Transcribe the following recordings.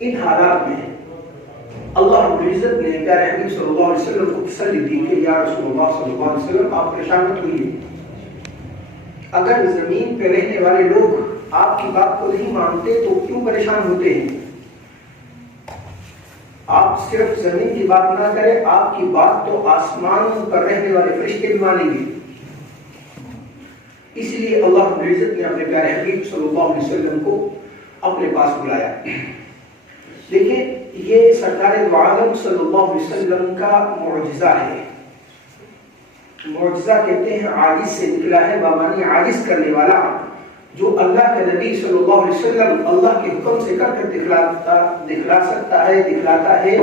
ان حالات میں اللہ رب العزت نے پیارے حبیب صلی اللہ علیہ وسلم کو تسلی دی کہ یا رسول اللہ صلی اللہ علیہ وسلم آپ پریشان مت ہوئیے. اگر زمین پہ رہنے والے لوگ آپ کی بات کو نہیں مانتے تو کیوں پریشان ہوتے ہیں؟ آپ صرف زمین کی بات نہ کریں، آپ کی بات تو آسمان پر رہنے والے فرشتے بھی مانیں گے. اس لیے اللہ رب العزت نے اپنے پیارے حبیب صلی اللہ علیہ وسلم کو اپنے پاس بلایا. دیکھیں یہ سرکار دو عالم صلی اللہ علیہ وسلم کا معجزہ ہے. معجزہ کہتے ہیں عاجز سے نکلا ہے، بامانی عاجز کرنے والا، جو اللہ کے نبی صلی اللہ علیہ وسلم اللہ کے حکم سے کر کر دکھلا سکتا ہے، دکھلاتا ہے.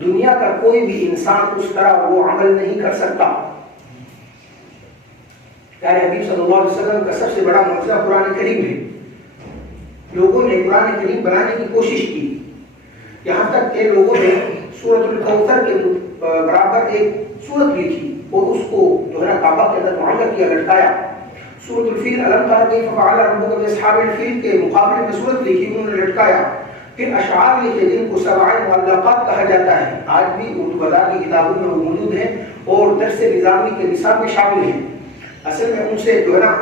دنیا کا کوئی بھی انسان اس طرح وہ عمل نہیں کر سکتا. پیارے حبیب صلی اللہ علیہ وسلم کا سب سے بڑا معجزہ قرآن کریم ہے. لوگوں نے قرآن کریم بنانے کی کوشش کی، یہاں تک کہ لوگوں نے سورۃ الکوثر کے برابر ایک سورت لکھی اور اس کو جو ہے کعبہ کے اندر معلق کیا، لٹکایا. سورۃ الفیل الم تر کیف فعل ربک باصحاب الفیل کے مقابلے میں سورت لکھی، انہوں نے لٹکایا. پھر اشعار لکھے جن کو سبع معلقات کہا جاتا ہے، آج بھی اردو بازار کی کتابوں میں وہ موجود ہیں اور درس نظامی کے نصاب میں شامل ہیں. اصل میں ان سے جو ہے نا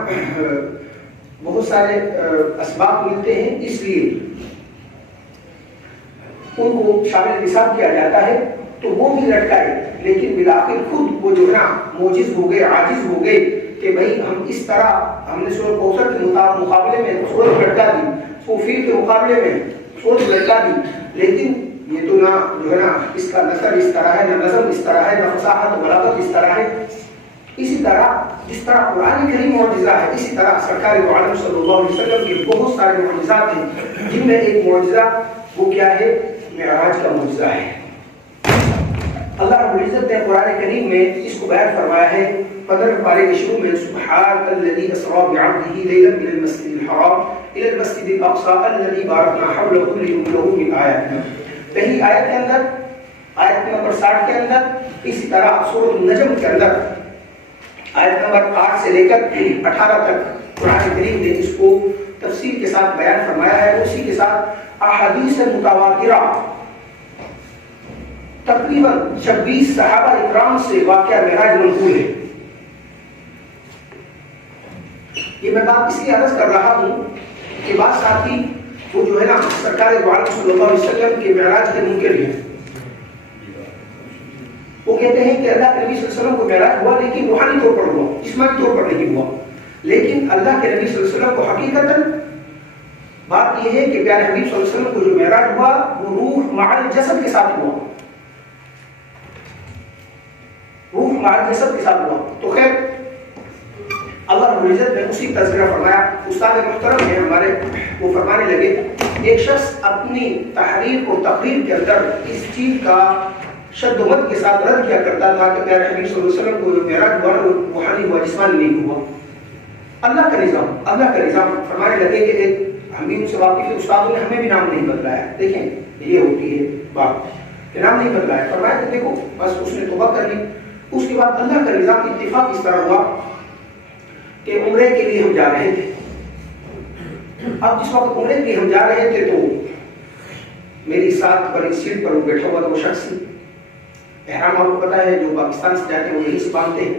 بہت سارے اسباب ملتے ہیں، اس لیے ان کو شامل نصاب کیا جاتا ہے. تو وہ بھی لٹکائے، لیکن بالآخر خود وہ جو ہے نا معجز ہو گئے، عاجز ہو گئے کہ بھائی ہم اس طرح، ہم نے سورۃ کوثر کے مقابلے میں سورت لٹکا دی، فیل کے مقابلے میں سورت لٹکا دی، لیکن یہ تو نہ جو ہے نا اس کا نثر اس طرح ہے، نہ نظم اس طرح ہے، نہ فصاحت و بلاغت اس طرح ہے. اسی طرح جس طرح قرآن کریم معجزہ ہے، اسی طرح سرکار دو عالم صلی اللہ علیہ وسلم کے بہت سارے معجزات ہیں، جن میں ایک معجزہ وہ کیا ہے؟ معراج کا معجزہ ہے. اللہ رب العزت نے قرآن کریم میں اس کو بیان فرمایا ہے 15 پارے کے شروع میں، سبحان الذی اسری بعبدہ لیلا من المسجد الحرام الی المسجد الاقصی الذی بارکنا حولہ لنریہ من آیاتنا. پہلی آیت کے اندر، آیت نمبر 60 کے اندر، اسی طرح سورۃ النجم کے اندر آیت نمبر 8 سے لے کر 18 تک قرآن کریم نے اس کو تفصیل کے ساتھ بیان فرمایا ہے. اسی کے ساتھ احادیث متواترہ تقریباً 26 صحابہ اکرام سے واقعہ معراج منقول ہے. یہ میں بات اس لیے عرض کر رہا ہوں کہ بعض ساتھی وہ جو ہے نا سرکار دو عالم صلی اللہ علیہ وسلم کے معراج کے منکر ہیں. وہ کہتے ہیں کہ اللہ کے نبی صلی اللہ علیہ وسلم کو معراج ہوا، لیکن روحانی طور پر ہوا، جسمانی طور پر نہیں ہوا. لیکن اللہ کے نبی صلی اللہ علیہ وسلم کو حقیقتاً بات یہ ہے کہ پیارے حبیب صلی اللہ علیہ وسلم کو جو معراج ہوا وہ روح مع الجسد کے ساتھ ہوا، روح مع الجسد کے ساتھ ہوا. تو خیر اللہ رب العزت نے اسی تذکرہ فرمایا. استاد محترم ہیں ہمارے، وہ فرمانے لگے ایک شخص اپنی تحریر اور تقریر کے اندر اس چیز کا شد و مد کے ساتھ رد کیا کرتا تھا کہ پیارے حبیب صلی اللہ علیہ وسلم کو جو معراج ہوا وہ روحانی ہوا، جسمانی نہیں ہوا. اللہ کا نظام، اللہ کا نظام. فرمانے لگے کہ ایک ہم بھی ان سے واقف ہیں، استادوں نے ہمیں بھی نام نہیں بدلایا. دیکھیں یہ ہوتی ہے بات کہ نام نہیں بدلایا. فرمایا کہ دیکھو بس اس نے توبہ کر لی. اس کے بعد اللہ کا نظام اتفاق اس طرح ہوا کہ عمرے کے لیے ہم جا رہے تھے. اب جس وقت عمرے کے لیے ہم جا رہے تھے تو میری ساتھ پر ایک سیٹ پر وہ بیٹھا ہوا تھا، وہ شخص احرام آپ کو پتا ہے جو پاکستان سے جاتے ہیں وہ یہی سے باندھتے ہیں،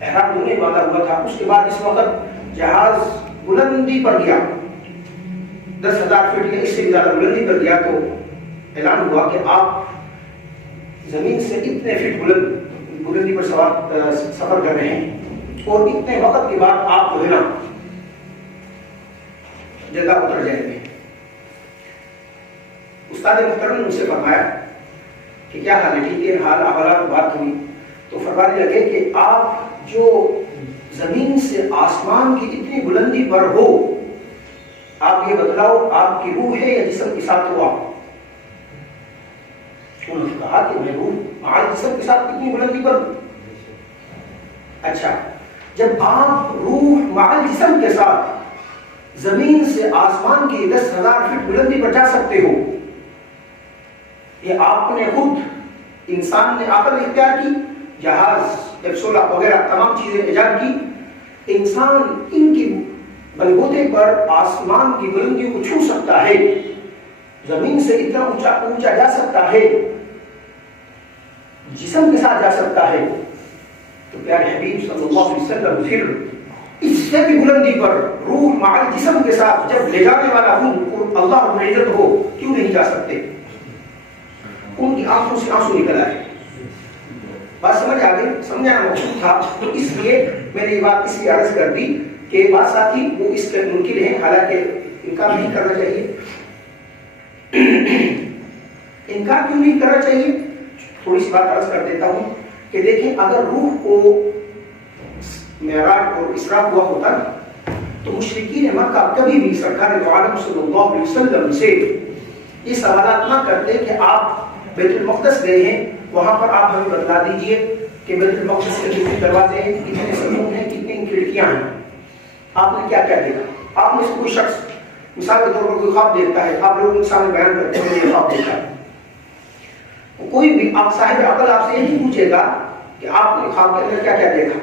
احرام انہوں نے باندھا ہوا تھا. اس کے بعد اس وقت جہاز بلندی پر گیا، 10,000 فٹ یا اس سے زیادہ بلندی پر گیا، تو اعلان ہوا کہ آپ زمین سے اتنے فٹ بلندی پر سفر کر رہے ہیں اور اتنے وقت کے بعد آپ جو ہے نا جگہ اتر جائیں گے. استاد محترم نے مجھ سے فرمایا کہ کیا حال ہے؟ ٹھیک ہے، حال احوالات بات ہوئی تو فرمانے لگے کہ آپ جو زمین سے آسمان کی اتنی بلندی پر ہو، آپ یہ بتلاؤ آپ کی روح ہے یا جسم کے ساتھ ہوا؟ انہوں نے کہا کہ میں روح آج جسم کے ساتھ کتنی بلندی پر. اچھا، جب آپ روح مع جسم کے ساتھ زمین سے آسمان کی 10,000 فٹ بلندی پر جا سکتے ہو، یہ آپ نے خود، انسان نے عقل اختیار کی، جہاز ایپسولا وغیرہ تمام چیزیں ایجاد کی، انسان ان کی بلبوتے پر آسمان کی بلندیوں کو چھو سکتا ہے. زمین سے اتنا اونچا جا سکتا ہے، جسم کے ساتھ جا سکتا ہے، تو پیارے حبیب صلی اللہ علیہ وسلم پھر اس سے بھی بلندی پر روح مع جسم کے ساتھ جب لے جانے والا ہوں اللہ رب العزت ہو، کیوں نہیں جا سکتے؟ ان کی آنکھوں سے آنسو نکل آئے. بات سمجھ آ گئی؟ سمجھانا مقصود تھا، تو اس لیے میں نے یہ بات اس لیے عرض کر دی کہ بعض ساتھی وہ اس کے منکر ہیں، حالانکہ انکار نہیں کرنا چاہیے. انکار کیوں نہیں کرنا چاہیے؟ تھوڑی سی بات عرض کر دیتا ہوں کہ دیکھیں، اگر روح کو معراج اور اسراء ہوا ہوتا تو مشرکین مکہ کبھی بھی سرکار دو عالم صلی اللہ علیہ وسلم سے یہ سوالات نہ کرتے کہ آپ بیت المقدس گئے ہیں، وہاں پر آپ ہمیں بتلا دیجئے کہ بیت المقدس کے کتنے دروازے ہیں، کتنے ستون ہیں، کتنی کھڑکیاں ہیں، آپ نے کیا کیا دیکھا؟ آپ میں سے کوئی شخص مثال کے طور پر کوئی خواب دیکھتا ہے، آپ لوگوں کے سامنے بیان کرتے ہیں یہ خواب دیکھا ہے، کوئی بھی آپ صاحب عقل آپ سے یہی پوچھے گا کہ آپ نے خواب کے اندر کیا کیا دیکھا،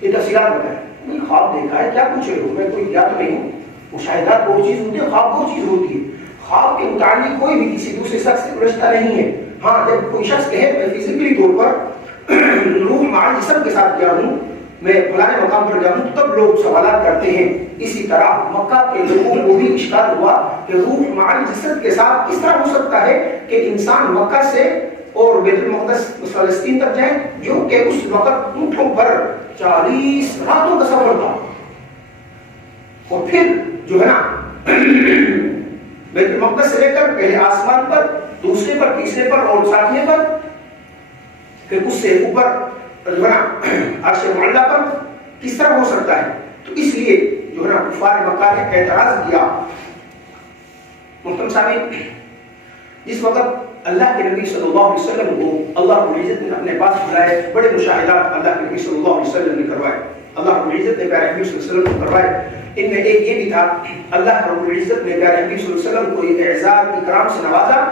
یہ تفصیلات بتائیں. میں خواب دیکھا ہے، کیا پوچھے ہو، میں کوئی کیا تو نہیں ہوں. مشاہدات وہ چیز ہوتی ہے، خواب وہ چیز ہوتی ہے. خواب کے متعلق کوئی بھی کسی دوسرے شخص سے رشتہ نہیں ہے. ہاں جب کوئی شخص کہے میں فزیکلی طور پر روح مع جسم کے ساتھ گیا ہوں، میں فلانے مقام پر گیا ہوں، تب لوگ سوالات کرتے ہیں. اسی طرح مکہ کے لوگوں کو بھی اشکال ہوا کہ روح مع جسم کے ساتھ کس طرح ہو سکتا ہے کہ انسان مکہ سے اور بیت المقدس فلسطین تک جائیں، جو کہ اس وقت اونٹوں پر 40 راتوں کا سفر تھا. اور پھر جو ہے نا بیت المقدس سے لے کر پہلے آسمان پر، دوسرے پر، تیسرے پر اور ساتویں پر، پھر اس سے اوپر جو ہے نا عرش معلیٰ پر کس طرح ہو سکتا ہے؟ تو اس لیے جو ہے نا کفار مکہ نے اعتراض کیا. محترم سامعین، جس وقت اللہ کے نبی صلی اللہ علیہ وسلم کو اللہ رب العزت نے اپنے پاس بلائے، بڑے مشاہدات اللہ کے نبی صلی اللہ علیہ وسلم نے کروائے، اللہ رب العزت نے پیارے نبی صلی اللہ علیہ وسلم کو کروائے. ان میں ایک یہ بھی تھا، اللہ رب العزت نے پیارے نبی صلی اللہ علیہ وسلم کو یہ اعزاز اکرام سے نوازا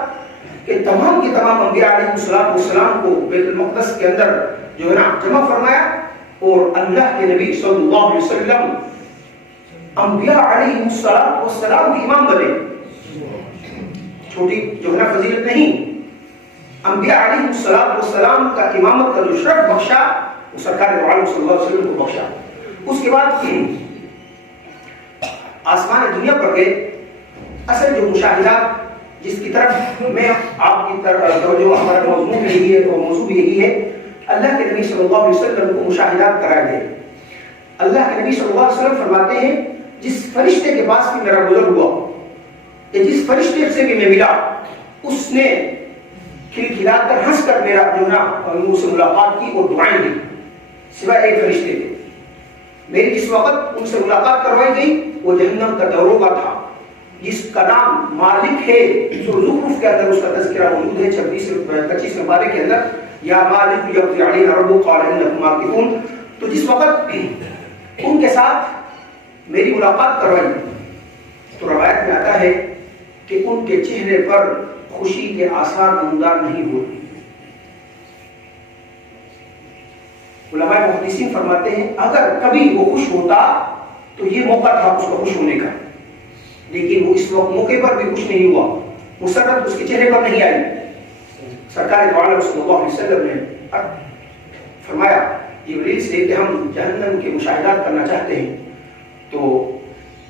کہ تمام کے تمام انبیاء علیہ السلام کو بیت المقدس کے اندر جو ہے نا جمع فرمایا، اور اللہ کے نبی صلی اللہ علیہ وسلم انبیاء علیہ السلام کے امام بنے. چھوٹی جو ہے نا فضیلت نہیں، انبیاء علیہ السلام کا امامت کا جو شرف بخشا وہ سرکار دو عالم صلی اللہ علیہ وسلم کو بخشا. اس کے بعد آسمان دنیا پر گئے. اصل جو مشاہدات جس کی طرف میں آپ کی طرف جو ہمارا موضوع بھی یہی ہے اور موضوع بھی یہی ہے، اللہ کے نبی صلی اللہ علیہ وسلم کو مشاہدات کرائے گئے. اللہ کے نبی صلی اللہ علیہ وسلم فرماتے ہیں جس فرشتے کے پاس بھی میرا گزر ہوا یا جس فرشتے سے بھی میں ملا، اس نے کھلکھلا کر ہنس کر میرا جو نا ان سے ملاقات کی اور دعائیں دی، سوائے ایک فرشتے کے. میری جس وقت ان سے ملاقات کروائی گئی وہ جہنم کا داروغہ تھا، جس کا نام مالک ہے. زخرف کے اندر اس کا تذکرہ موجود ہے 26 نمبر کے اندر، یا مالک یقضی علینا ربک قال انکم ماکثون. تو جس وقت ان کے ساتھ میری ملاقات کروائی تو روایت میں آتا ہے کہ ان کے چہرے پر خوشی کے آثار نمودار نہیں ہوتے. علماء محدثین فرماتے ہیں اگر کبھی وہ خوش ہوتا تو یہ موقع تھا اس کا خوش ہونے کا، لیکن وہ اس وقت موقع پر بھی خوش نہیں ہوا، مسرت اس کے چہرے پر نہیں آئی. سرکار دو عالم صلی اللہ علیہ وسلم نے فرمایا جبریل سے کہ ہم جہنم کے مشاہدات کرنا چاہتے ہیں. تو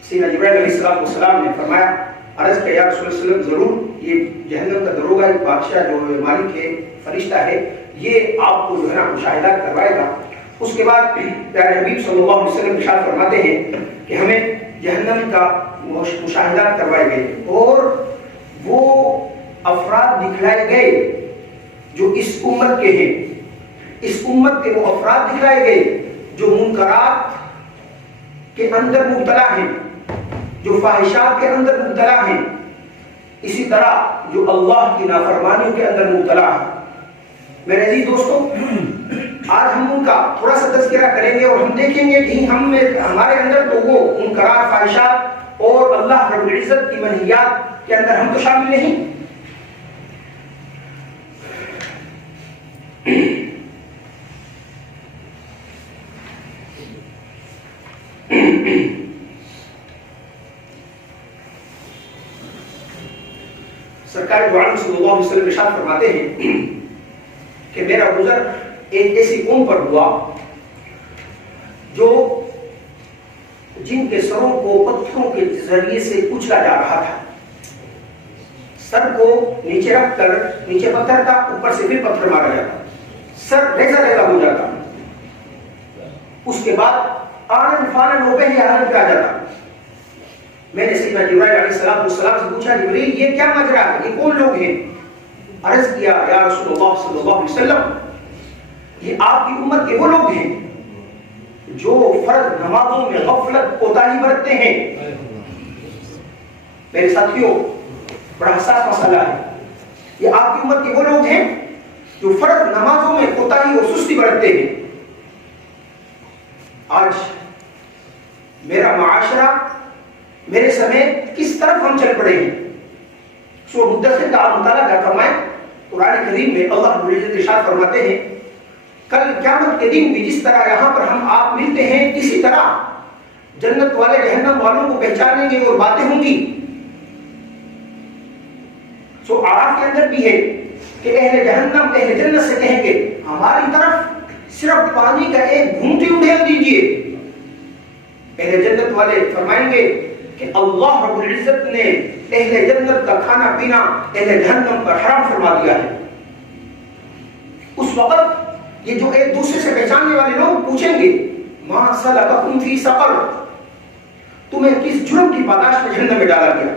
سیدنا جبرائیل علیہ السلام نے فرمایا عرض کیا یا رسول اللہ صلی اللہ علیہ وسلم، ضرور یہ جہنم کا داروغہ ایک بادشاہ جو مالک ہے، فرشتہ ہے، یہ آپ کو جو ہے نا مشاہدات کروائے گا. اس کے بعد پیارے حبیب صلی اللہ علیہ وسلم ارشاد فرماتے ہیں کہ ہمیں جہنم کا مشاہدات کروائے گئے اور وہ افراد دکھلائے گئے جو اس امت کے ہیں. اس امت کے وہ افراد دکھلائے گئے جو منکرات کے اندر مبتلا ہیں، جو فاحشات کے اندر مبتلا ہیں، اسی طرح جو اللہ کی نافرمانیوں کے اندر مبتلا ہیں. میرے عزیز دوستو، آج ہم ان کا تھوڑا سا تذکرہ کریں گے اور ہم دیکھیں گے کہ ہمارے اندر تو وہ منکرات، فاحشات اور اللہ رب العزت کی منہیات کے اندر ہم تو شامل نہیں. سرکار دو عالم صلی اللہ علیہ وسلم ارشاد فرماتے ہیں کہ میرا گزر ایک ایسی قوم پر ہوا جو جن کے سروں کو پتھروں کے ذریعے سے کچلا جا رہا تھا. سر کو نیچے رکھ کر نیچے پتھر تھا, اوپر سے پھر پتھر مارا جاتا, سر ریزہ ریزہ ہو جاتا, اس کے بعد آنن فانن ہو پہلی حالت پہ آ جاتا. میں نے سیدنا جبرائیل علیہ السلام سے پوچھا, جبرائیل یہ کیا ماجرا ہے, یہ کون لوگ ہیں؟ عرض کیا, یا رسول اللہ صلی اللہ علیہ وسلم یہ آپ کی امت کے وہ لوگ ہیں جو فرض نمازوں میں غفلت کوتاہی برتتے ہیں. میرے ساتھیوں, بڑا حساس مسئلہ ہے. یہ آپ کی امت کے وہ لوگ ہیں جو فرض نمازوں میں کوتاہی اور سستی برتتے ہیں. آج میرا معاشرہ میرے سمیت کس طرف ہم چل پڑے ہیں. سورہ مدثر کا آپ مطالعہ کر فرمائیں, قرآن کریم میں اللہ رب العزت ارشاد فرماتے ہیں کل قیامت کے دن بھی جس طرح یہاں پر ہم آپ ملتے ہیں اسی طرح جنت والے جہنم والوں کو پہچانیں گے اور باتیں ہوں گی. سو آراف کے اندر بھی ہے کہ اہل جہنم اہل جنت سے کہیں گے ہماری طرف صرف پانی کا ایک گھونٹی اڑیل دیجئے. اہل جنت والے فرمائیں گے کہ اللہ رب العزت نے اہل جنت کا کھانا پینا اہل جہنم پر حرام فرما دیا ہے. اس وقت یہ جو ایک دوسرے سے پہچاننے والے لوگ پوچھیں گے ما سلککم فی سقر, تمہیں کس جرم کی پاداش میں جہنم میں ڈالا گیا.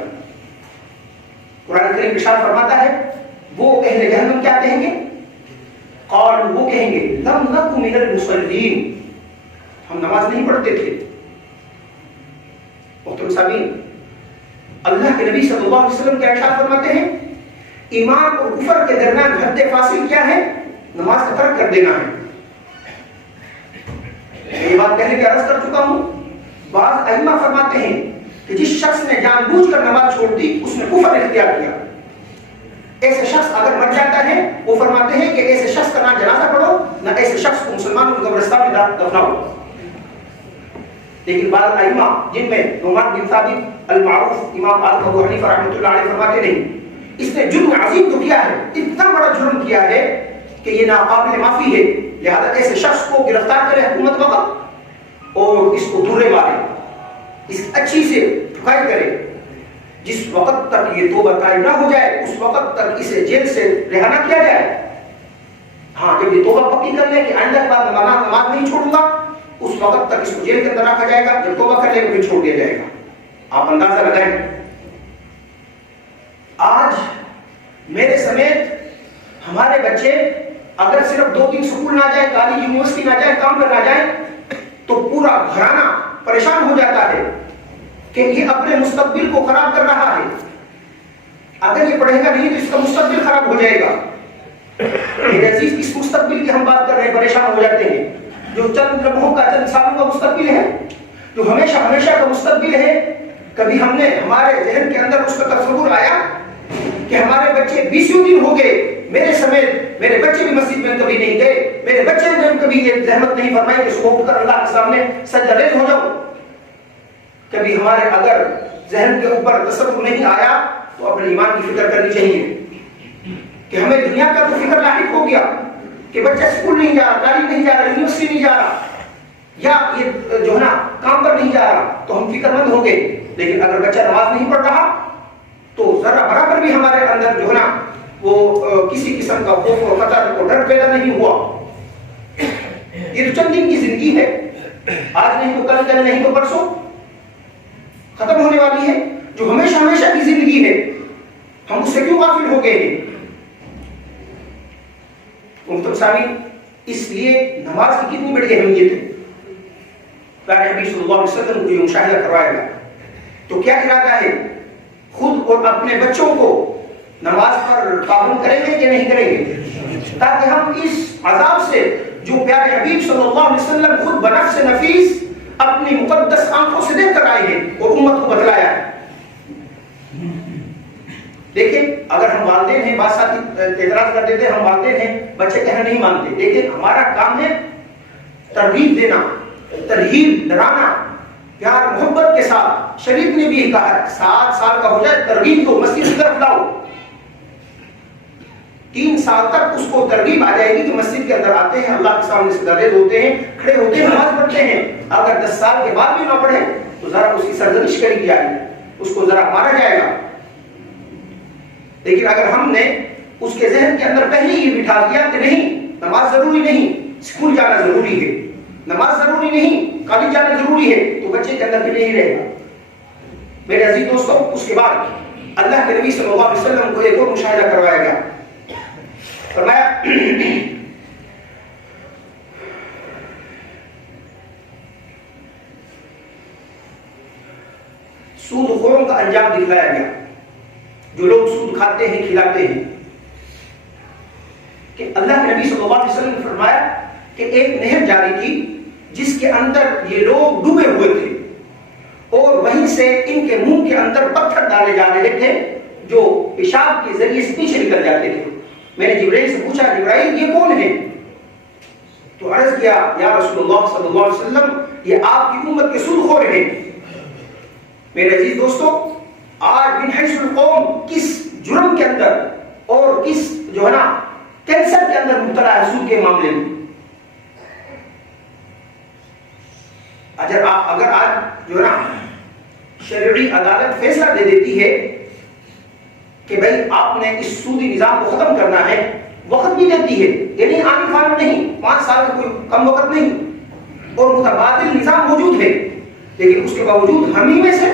قرآن کریم ارشاد فرماتا ہے وہ اہل جہنم کیا کہیں گے, قالوا, وہ کہیں گے لم نک من المصلین, ہم نماز نہیں پڑھتے تھے. محترم سامعین, اللہ کے نبی صلی اللہ علیہ وسلم کیا ارشاد فرماتے ہیں ایمان اور کفر کے درمیان حد فاصل کیا ہے, نماز کا ترک کر دینا ہے. میں یہ بات پہلے بھی عرض کر چکا ہوں. بعض ائمہ فرماتے ہیں کہ جس شخص نے جان بوجھ کر نماز چھوڑ دی اس نے کفر اختیار کیا. ایسے شخص اگر مر جاتا ہے وہ فرماتے ہیں کہ ایسے شخص کا نہ جنازہ پڑھو نہ ایسے شخص کو مسلمانوں کے قبرستان میں دفناؤ. لیکن بعض ائمہ جن میں نعمان بن ثابت المعروف امام ابو حنیفہ رحمۃ اللہ علیہ فرماتے نہیں, اس نے جرم عظیم تو کیا ہے, اتنا بڑا جرم کیا ہے کہ یہ ناقابل معافی ہے, لہذا ایسے شخص کو گرفتار کرے حکومت وقت اور اس کو دورے مارے, اس اچھی سے ٹھکائی کرے. جس وقت تک یہ توبہ طائب نہ ہو جائے اس وقت تک اسے جیل سے رہا نہ کیا جائے. ہاں, جب یہ توبہ پکی کر لے کہ آئندہ کے بعد نماز نہیں چھوڑوں گا, اس وقت تک اس کو جیل کے اندر رکھا جائے گا. جب توبہ کر لے پھر چھوڑ دیا جائے گا. آپ اندازہ لگائیں. آج میرے سمیت ہمارے بچے اگر صرف 2-3 سکول نہ جائیں, کالج یونیورسٹی نہ جائیں, کام پر نہ جائیں تو پورا گھرانہ پریشان ہو جاتا ہے کہ یہ اپنے مستقبل کو خراب کر رہا ہے. اگر یہ پڑھے گا نہیں تو اس کا مستقبل خراب ہو جائے گا. میرے عزیز, اس مستقبل کی ہم بات کر رہے ہیں, پریشان ہو جاتے ہیں. جو چند لمحوں کا, چند سالوں کا مستقبل ہے, جو ہمیشہ ہمیشہ کا مستقبل ہے, کبھی ہم نے ہمارے ذہن کے اندر اس کا تصور آیا کہ ہمارے بچے 20 دن ہو گئے میرے سمیت میرے بچے بھی مسجد میں کبھی نہیں گئے, میرے بچے نے کبھی یہ زحمت نہیں فرمائی کہ صبح اٹھ کر اللہ کے سامنے سجدہ ریز ہو جاؤ. کبھی ہمارے اگر ذہن کے اوپر تصور نہیں آیا تو اپنے ایمان کی فکر کرنی چاہیے کہ ہمیں دنیا کا تو فکر لاحق ہو گیا کہ بچہ اسکول نہیں جا رہا, تعلیم نہیں جا رہا, یونیورسٹی نہیں جا رہا, یا یہ جو ہے نا کام پر نہیں جا رہا, تو ہم فکر مند ہو گئے. لیکن اگر بچہ نماز نہیں پڑھ رہا تو ذرا برابر بھی ہمارے اندر جو ہے نا وہ کسی قسم کا خوف اور خطر اور ڈر پیدا نہیں ہوا. یہ تو چند دن کی زندگی ہے, آج نہیں تو کل, کل نہیں تو پرسوں ختم ہونے والی ہے. جو ہمیشہ ہمیشہ کی زندگی ہے ہم اس سے کیوں غافل ہو گئے ہیں؟ محترم سامعین, اس لیے نماز کی کتنی بڑی اہمیت ہے. پیارے حبیب صلی اللہ علیہ وسلم کو یہ مشاہدہ کروایا گیا تو کیا ارادہ ہے, خود اور اپنے بچوں کو نماز پر پابند کریں گے کہ نہیں کریں گے, تاکہ ہم اس عذاب سے جو پیارے حبیب صلی اللہ علیہ وسلم خود بنفس نفیس اپنی مقدس آنکھوں سے دیکھ کر آئے ہیں اور امت کو بتلایا ہے. دیکھیں, اگر ہم والدین ہیں, بات ساتھ اعتراض کر دیتے ہیں ہم والدین ہیں, بچے کہنا نہیں مانتے, لیکن ہمارا کام ہے ترغیب دینا, ترغیب ڈرانا, پیار محبت کے ساتھ. شریف نے بھی کہا 7 سال کا ہو جائے ترغیب دو, مسجد کی طرف لاؤ. 3 سال تک اس کو ترغیب آ جائے گی کہ مسجد کے اندر آتے ہیں، اللہ کے سامنے سجدے ہوتے ہیں، کھڑے ہوتے ہیں، نماز پڑھتے ہیں۔ اگر 10 سال کے بعد بھی نہ پڑھے تو ذرا اس کی سرزنش کری جائے گی، اس کو ذرا مارا جائے گا۔ لیکن اگر ہم نے اس کے ذہن کے اندر پہلے یہ بٹھا دیا کہ نہیں، نماز ضروری نہیں، اسکول جانا ضروری ہے، نماز ضروری نہیں، کالج جانا ضروری ہے، تو بچے کے اندر بھی نہیں رہے گا۔ میرے عزیز دوستوں، اس کے بعد اللہ کے نبی صلی اللہ علیہ وسلم کو ایک اور مشاہدہ کروایا گیا، فرمایا سود خوروں کا انجام دکھلایا گیا، جو لوگ سود کھاتے ہیں کھلاتے ہیں، کہ اللہ کے نبی صلی اللہ علیہ وسلم نے فرمایا کہ ایک نہر جاری تھی جس کے اندر یہ لوگ ڈوبے ہوئے تھے، اور وہیں سے ان کے منہ کے اندر پتھر ڈالے جا رہے تھے جو پیشاب کے ذریعے سے پیچھے نکل جاتے تھے۔ میں نے جبرائیل سے پوچھا، جبرائیل یہ کون ہے؟ تو عرض کیا، یا رسول اللہ صلی اللہ علیہ وسلم یہ آپ کی امت کے سود خور ہیں۔ میرے عزیز دوستو، آج من حیث القوم کس جرم کے اندر اور کس جو ہے نا کینسر کے اندر مبتلا ہے سود کے معاملے میں۔ اگر آج جو ہے نا شرعی عدالت فیصلہ دے دیتی ہے کہ بھئی آپ نے اس سودی نظام کو ختم کرنا ہے، وقت بھی دیتی ہے، یعنی آنی فان نہیں، 5 سال کا کوئی کم وقت نہیں، اور متبادل نظام موجود ہے، لیکن اس کے باوجود ہم ہی میں سے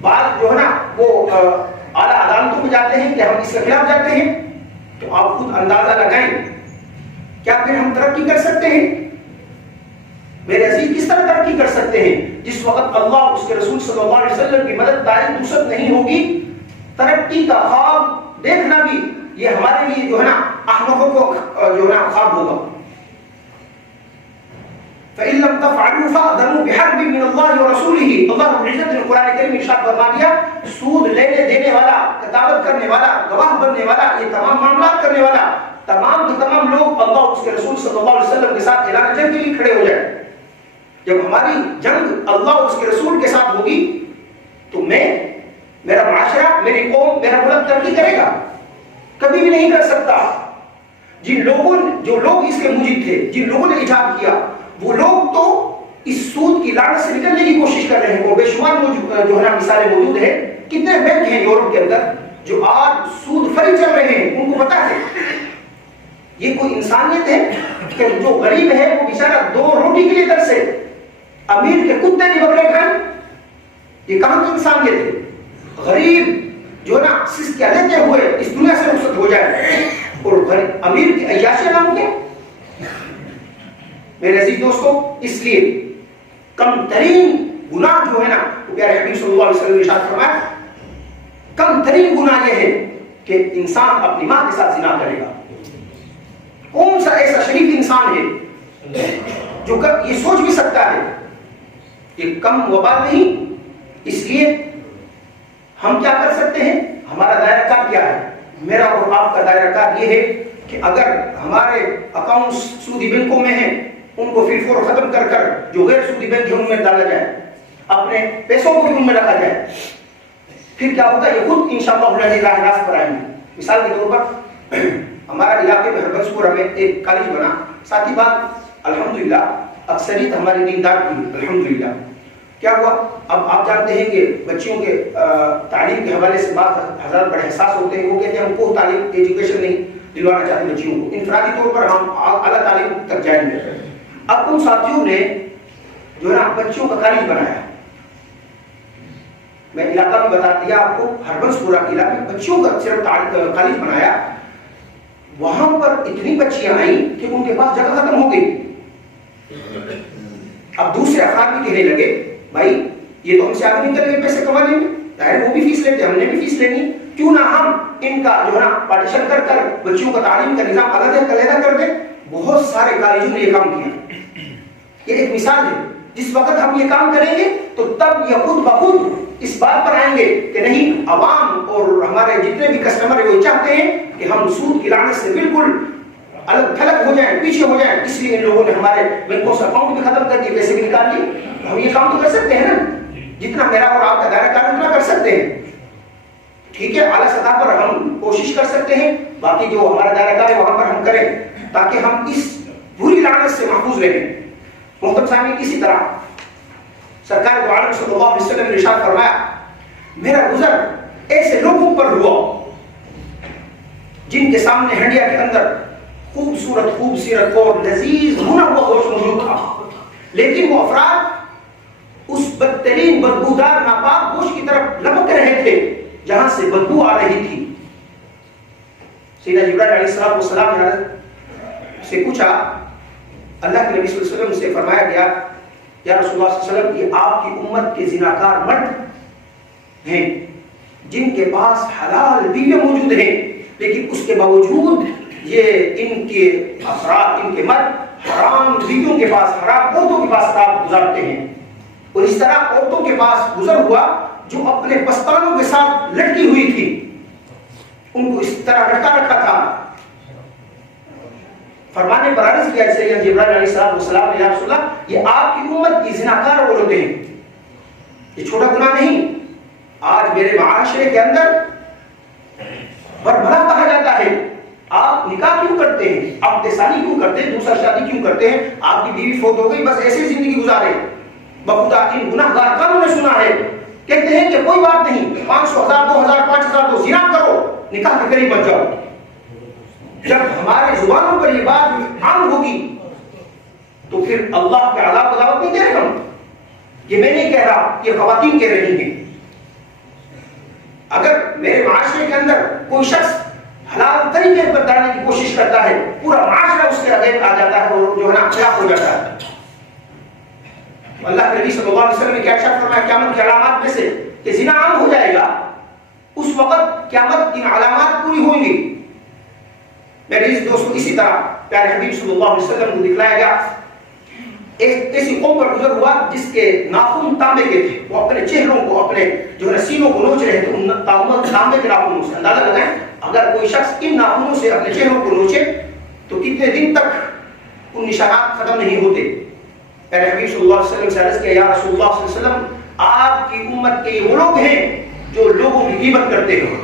بعض جو ہے نا وہ اعلیٰ عدالتوں میں جاتے ہیں کہ ہم اس کے خلاف جاتے ہیں، تو آپ خود اندازہ لگائیں کیا پھر ہم ترقی کر سکتے ہیں؟ میرے عزیز، کس طرح ترقی کر سکتے ہیں جس وقت اللہ اس کے رسول صلی اللہ علیہ وسلم کی مدد دائیں دوسرت نہیں ہوگی؟ ترقی کا خواب دیکھنا بھی یہ ہمارے لیے جو ہے نا احمقوں کو جو ہے نا خواب ہوگا۔ فَإِن لَمْ تَفْعَلُوا فَأْذَنُوا بِحَرْبٍ مِّنَ اللَّهِ وَرَسُولِهِ۔ اللہ رب العزت نے قرآن کریم میں ارشاد فرما دیا، سود لینے دینے والا، کتابت کرنے والا، گواہ بننے والا، یہ تمام معاملات کرنے والا، تمام کے تمام لوگ اللہ اس کے رسول صلی اللہ علیہ وسلم کے ساتھ اعلان جنگ کے لیے کھڑے ہو جائیں۔ جب ہماری جنگ اللہ اس کے رسول کے ساتھ ہوگی تو میرا معاشرہ، میری قوم، میرا ملک ترقی کرے گا؟ کبھی بھی نہیں کر سکتا۔ جو لوگ اس کے موجب تھے، جن لوگوں نے ایجاد کیا، وہ لوگ تو اس سود کی لعنت سے نکلنے کی کوشش کر رہے ہیں، اور بے شمار جو ہے نا مثالیں موجود ہیں۔ کتنے بینک ہیں یورپ کے اندر جو آج سود فری چل رہے ہیں، ان کو پتا ہے یہ کوئی انسانیت ہے کہ جو غریب ہے وہ بیچارہ 2 روٹی کے لیے ترسے، امیر کے کتے بھی بکرے کھائیں؟ یہ کہاں کی انسانیت ہے؟ غریب جو ہے نا سسکیاں لیتے ہوئے اس دنیا سے رخصت ہو جائے، اور امیر کی عیاشی نام کیا؟ میرے عزیز دوستو، اس لیے کم ترین گناہ جو ہے نا، پیارے حبیب صلی اللہ علیہ وسلم نے ارشاد فرمایا، کم ترین گناہ یہ ہے کہ انسان اپنی ماں کے ساتھ زنا کرے گا۔ کون سا ایسا شریف انسان ہے جو یہ سوچ بھی سکتا ہے؟ یہ کم وبال نہیں۔ اس لیے ہم کیا کر سکتے ہیں؟ ہمارا دائرہ کار کیا ہے؟ میرا اور آپ کا دائرہ کار یہ ہے کہ اگر ہمارے اکاؤنٹس سودی بینکوں میں ہیں، ان کو فی فور ختم کر کر جو غیر سودی بینک ہیں ان میں ڈالا جائے، اپنے پیسوں کو بھی ان میں رکھا جائے، پھر کیا ہوگا؟ یہ خود انشاءاللہ راہ راست پر آئیں گے۔ مثال کے طور پر ہمارا علاقے میں ہربنس پورہ میں ایک کالج بنا، ساتھ ہی بات الحمدللہ اکثریت ہماری دیندار کی، الحمدللہ۔ کیا ہوا؟ اب آپ جانتے ہیں کہ بچیوں کے تعلیم کے حوالے سے بعض حضرات بڑے حساس ہوتے ہیں، وہ کہتے ہیں ہم کو تعلیم ایجوکیشن نہیں دلوانا چاہتے بچیوں کو، انفرادی طور پر ہم اعلیٰ تعلیم تک جائیں گے۔ اب ان ساتھیوں نے جو ہے نا بچیوں کا کالج بنایا، میں علاقہ بھی بتا دیا آپ کو، ہربنس پورہ کے علاقے میں بچیوں کا صرف کالج بنایا، وہاں پر اتنی بچیاں آئیں کہ ان کے پاس جگہ ختم ہو گئی۔ اب دوسرے افراد بھی کہنے لگے بھائی یہ تو ہم سے آگے نہیں کریں گے پیسے کمانے میں، ظاہر وہ بھی فیس لیتے ہیں، ہم نے بھی فیس لینی، کیوں نہ ہم ان کا جو ہے نا پارٹیشن کر کر بچیوں کا تعلیم کا نظام علیحدہ کر دیں۔ بہت سارے کالجوں نے یہ کام کیا۔ یہ ایک مثال ہے، جس وقت ہم یہ کام کریں گے تو تب یہ خود بخود اس بات پر آئیں گے کہ نہیں، عوام اور ہمارے جتنے بھی کسٹمر ہیں وہ چاہتے ہیں کہ ہم سود کی لعنت سے بالکل الگ تھلگ ہو جائیں، پیچھے ہو جائیں، اس لیے ان لوگوں نے ہمارے بینکوں سے اکاؤنٹ بھی ختم کر دیے، پیسے بھی نکال لیے۔ ہم یہ کام تو کر سکتے ہیں نا، جتنا میرا اور آپ کا دائرہ کار اتنا کر سکتے ہیں۔ ٹھیک ہے اعلیٰ سطح پر ہم کوشش کر سکتے ہیں، باقی جو ہمارا دائرہ کار ہے وہاں پر ہم کریں تاکہ ہم اس بری لعنت سے محفوظ رہیں۔ محترم سامعین، اسی طرح سرکار دو عالم صلی اللہ علیہ وسلم نے ارشاد فرمایا میرا گزر ایسے لوگوں پر ہوا جن کے سامنے ہنڈیا کے اندر خوبصورت اور لذیذ بھنا ہوا گوشت موجود تھا، لیکن وہ افراد اس بدترین بدبودار ناپاک گوشت کی طرف لپک رہے تھے جہاں سے بدبو آ رہی تھی۔ سیدنا جبرائیل علیہ السلام نے سے پوچھا، اللہ کے نبی صلی اللہ علیہ وسلم سے فرمایا گیا یا رسول اللہ صلی اللہ علیہ وسلم یہ آپ کی امت کے زناکار مرد ہیں جن کے پاس حلال بیویاں موجود ہیں، لیکن اس کے باوجود یہ ان کے افراد، ان کے مرد حرام بیویوں کے پاس، حرام عورتوں کے پاس رات گزارتے ہیں۔ اور اس طرح عورتوں کے پاس گزر ہوا جو اپنے پستانوں کے ساتھ لٹکی ہوئی تھی، ان کو اس طرح لٹکا رکھا تھا۔ فرمانے پر عرض کیا سیدنا جبرائیل علیہ السلام نے، یا رسول اللہ یہ آپ کی امت کی زناکار عورتیں ہیں، یہ چھوٹا گناہ نہیں۔ آج میرے معاشرے کے اندر بربلا کہا جاتا ہے، آپ نکاح کیوں کرتے ہیں، آپ ثانی کیوں کرتے ہیں، دوسرا شادی کیوں کرتے ہیں، آپ کی بیوی فوت ہو گئی بس ایسے زندگی گزارے۔ بخدا ان گناہ گار کانوں نے سنا ہے، کہتے ہیں کہ کوئی بات نہیں، 500 1000 2000 5000 تو زنا کرو، نکاح کے قریب مت جاؤ۔ جب ہمارے زبانوں پر یہ بات عام ہوگی تو پھر اللہ کے عذاب کو دعوت نہیں دے رہے ہم۔ یہ میں نہیں کہہ رہا، یہ خواتین کہہ رہی ہیں۔ اگر میرے معاشرے کے اندر کوئی شخص حلال طریقے پر بتانے کی کوشش کرتا ہے، پورا معاشرہ اس کے اگینسٹ آ جاتا ہے اور جو ہے نا خلاف ہو جاتا ہے۔ اللہ کے نبی صلی اللہ علیہ وسلم نے کیا ارشاد فرمایا قیامت کی علامات میں سے کہ زنا عام ہو جائے گا، اس وقت قیامت کی علامات پوری ہوں گی۔ میرے دوستوں، اسی طرح پیارے حبیب صلی اللہ علیہ وسلم کو دکھلایا گیا ایک ایسی قوم پر گزر ہوا جس کے ناخن تانبے کے تھے، وہ اپنے چہروں کو، اپنے جو ہے سینوں کو نوچ رہے تھے ان تانبے کے ناخنوں سے۔ اندازہ لگائیں اگر کوئی شخص ان ناخنوں سے اپنے چہروں کو نوچے تو کتنے دن تک ان نشانات ختم نہیں ہوتے۔ پیارے حبیب صلی اللہ علیہ وسلم سے عرض کیا یا رسول اللہ صلی اللہ علیہ وسلم آپ کی امت کے وہ لوگ ہیں جو لوگوں کی غیبت کرتے ہیں۔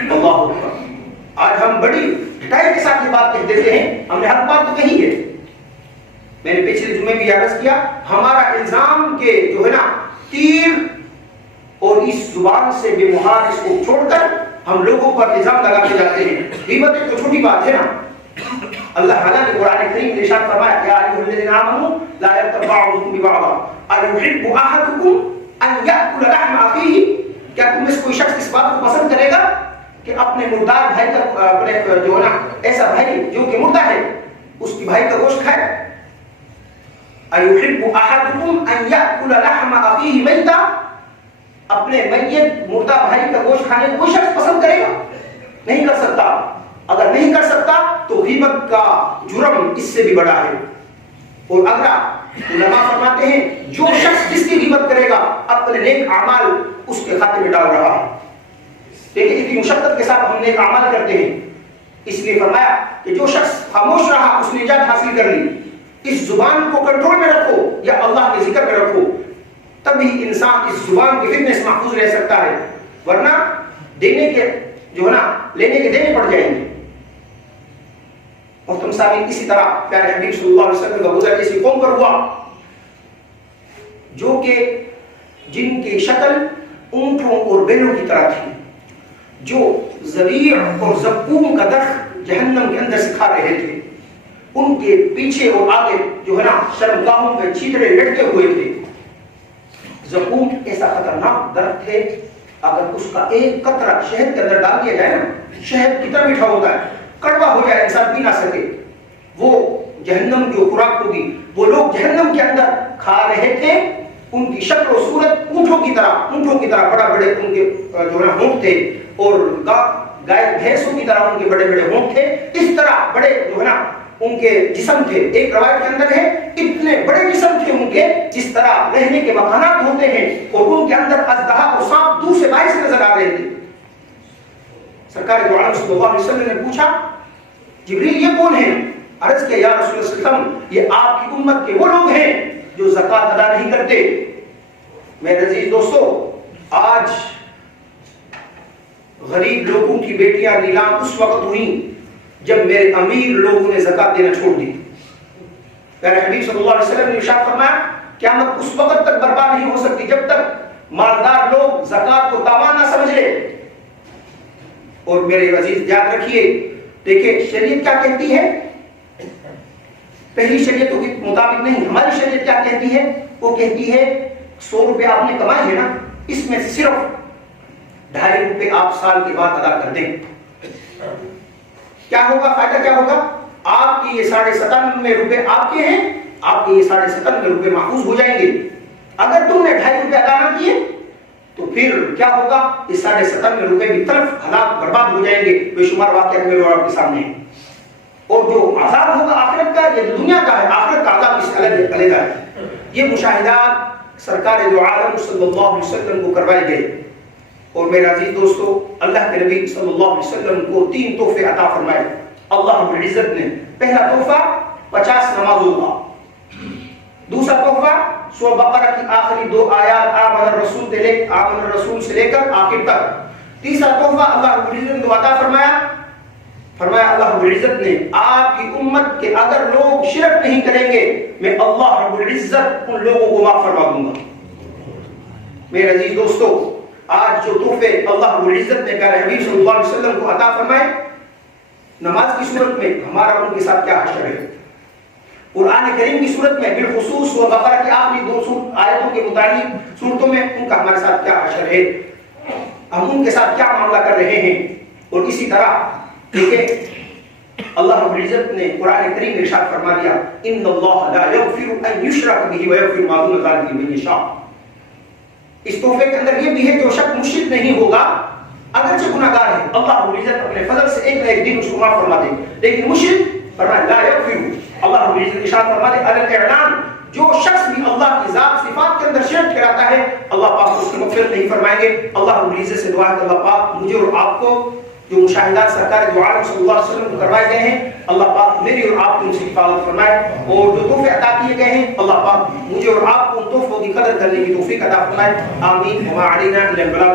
اللہ اکبر۔ آج ہم بڑی ڈٹائی کے ساتھ یہ بات کہہ دیتے ہیں، ہم نے ہر بات تو کہی ہے۔ میں نے پچھلے جمعے بھی عرض کیا ہمارا الزام کے جو ہے نا تیر اور اس زبان سے بے مہار اس کو چھوڑ کر ہم لوگوں پر الزام لگاتے جاتے ہیں۔ غیبت ایک تو چھوٹی بات ہے نا، اللہ تعالیٰ نے قرآن کریم میں ارشاد فرمایا یا ایھا الذین آمنوا لا یغتب بعضکم ببعض ایحب احدکم ان یأکل لحم اخیہ، کیا تم میں سے کوئی شخص اس بات کو پسند کرے گا کہ اپنے مردار بھائی کا، اپنے جو ہے نا ایسا بھائی جو کہ مردہ ہے اس کی بھائی کا گوشت کھائے؟ ایحب احدکم ان یأکل لحم اخیہ میتا، اپنے میت مردہ بھائی کا گوشت کھانے کو کوئی شخص پسند کرے گا؟ نہیں کر سکتا۔ اگر نہیں کر سکتا تو غیبت کا جرم اس سے بھی بڑا ہے۔ اور اگر علماء فرماتے ہیں جو شخص جس کی غیبت کرے گا اپنے نیک اعمال اس کے خاتے میں ڈال رہا ہے۔ دیکھیں اتنی مشقت کے ساتھ ہم نیک اعمال کرتے ہیں، اس لیے فرمایا کہ جو شخص خاموش رہا اس نے نجات حاصل کر لی۔ اس زبان کو کنٹرول میں رکھو یا اللہ کے ذکر میں رکھو، تبھی انسان اس زبان کے فتنے سے محفوظ رہ سکتا ہے، ورنہ دینے کے جو ہے نا لینے کے دینے پڑ جائیں گے۔ محترم سامعین، اسی طرح پیارے حبیب صلی اللہ علیہ وسلم کا گزر ایسی قوم پر ہوا جو کہ جن کی شکل اونٹوں اور بیلوں کی طرح تھی، جو زبیع اور زقوم کا درخت جہنم کے اندر سے کھا رہے تھے۔ ان کے پیچھے اور آگے جو ہے نا شرمگاہوں پہ چیتڑے لٹکے ہوئے تھے۔ زقوم ایسا خطرناک درخت ہے، اگر اس کا ایک قطرہ شہد کے اندر ڈال دیا جائے نا، شہد کتنا میٹھا ہوتا ہے، کڑوا ہو جائے، انسان پی نہ سکے، وہ جہنم کی خوراک ہوگی۔ وہ لوگ جہنم کے اندر کھا رہے تھے، ان کی شکل و صورت اونٹوں کی طرح بڑا بڑے ان کے جو ہے ہونٹ تھے، اور گائے بھینسوں کی طرح ان کے بڑے بڑے ہونٹ تھے، اس طرح بڑے جو ہے نا ان کے جسم تھے۔ ایک روایت کے اندر ہے اتنے بڑے جسم تھے ان کے جس طرح رہنے کے مکانات ہوتے ہیں، اور ان کے اندر اژدہا اور سانپ دور سے باہر سے نظر آ رہے تھے۔ سرکار دو عالم صلی اللہ علیہ وسلم نے پوچھا جبریل یہ کون ہیں؟ عرض کیا یا رسول اللہ صلی اللہ علیہ وسلم یہ آپ کی امت کے وہ لوگ ہیں جو زکوٰۃ ادا نہیں کرتے۔ میرے عزیز دوستو، آج غریب لوگوں کی بیٹیاں نیلام اس وقت ہوئی جب میرے امیر لوگوں نے زکات دینا چھوڑ دی. پیارے حبیب صلی اللہ علیہ وسلم نے ارشاد فرمایا قیامت اس وقت تک برپا نہیں ہو سکتی جب تک مالدار لوگ زکات کو تاوان نہ سمجھ لے. اور میرے عزیز یاد رکھیے، دیکھیں شریعت کیا کہتی ہے، پہلی شریعتوں کے مطابق نہیں، ہماری شریعت کیا کہتی ہے، وہ کہتی ہے 100 روپے آپ نے کمائے ہیں نا، اس میں صرف 2.5 روپے آپ سال کے بعد ادا کر دیں. کیا ہوگا، فائدہ کیا ہوگا، آپ کی یہ 97.5 روپے آپ کے ہیں، آپ کے یہ 97.5 روپے محفوظ ہو جائیں گے. اگر تم نے 2.5 روپے ادا نہ کیے تو پھر کیا ہوگا، یہ 97.5 روپے بھی طرف ہلاک برباد ہو جائیں گے. بے شمار واقعات میرے اور آپ کے سامنے ہیں. اور جو عذاب ہوگا آخرت کا، یہ دنیا کا ہے، آخرت کا عذاب اس الگ علیحدہ ہے. یہ مشاہدات سرکار دو عالم صلی اللہ علیہ وسلم کو کروائے گئے. اور میرے عزیز دوستو، اللہ کے نبی صلی اللہ علیہ وسلم کو 3 تحفے عطا فرمائے اللہ رب العزت نے. پہلا تحفہ 50 نمازوں کا، دوسرا تحفہ سورہ بقرہ کی آخری 2 آیات آمن الرسول سے لے کر آخر تک. تیسرا تحفہ اللہ رب العزت نے عطا فرمایا اللہ رب العزت نے آپ کی امت کے اگر لوگ شرک نہیں کریں گے میں اللہ رب العزت ان لوگوں کو معاف فرما دوں گا. میرے عزیز دوستو، آج جو تحفے اللہ رب العزت نے پیارے حبیب صلی اللہ علیہ وسلم کو عطا فرمائے نماز کی صورت میں، ہمارا ان کے ساتھ کیا حشر ہے. قرآن کریم کی صورت میں بالخصوص و بقرہ کی آخری 2 آیتوں کے متعلق صورتوں میں ان کا ہمارے ساتھ کیا حشر ہے، ہم ان کے ساتھ کیا معاملہ کر رہے ہیں. اور اسی طرح دیکھیں اللہ رب العزت نے قرآن کریم میں ارشاد فرما دیا ان اللہ لا یغفر ان یشرک بہ ویغفر ما دون ذلک لمن یشاء. اس تحفے کے اندر یہ بھی ہے جو شخص مشرک نہیں ہوگا اگرچہ گناہگار ہے، اللہ رب العزت اپنے فضل سے ایک نہ ایک دن اس کو معاف فرما دے. لیکن مشرک فرمایا لا یغفر، اللہ رب العزت ارشاد فرما دے الاعلان، جو شخص بھی اللہ کی ذات صفات کے اندر شرک کراتا ہے اللہ پاک اس کی مغفرت نہیں فرمائیں گے. اللہ رب العزت سے دعا ہے کہ اللہ پاک مجھے اور آپ کو جو مشاہدات سرکار دو عالم صلی اللہ علیہ وسلم کو کروائے گئے ہیں اللہ پاک میری اور آپ کو ان سے حفاظت فرمائے. اور جو تحفے عطا کیے گئے ہیں اللہ پاک مجھے اور آپ کو ان تحفوں کی قدر کرنے کی توفیق عطا فرمائے. آمین. وما علینا الا البلاغ.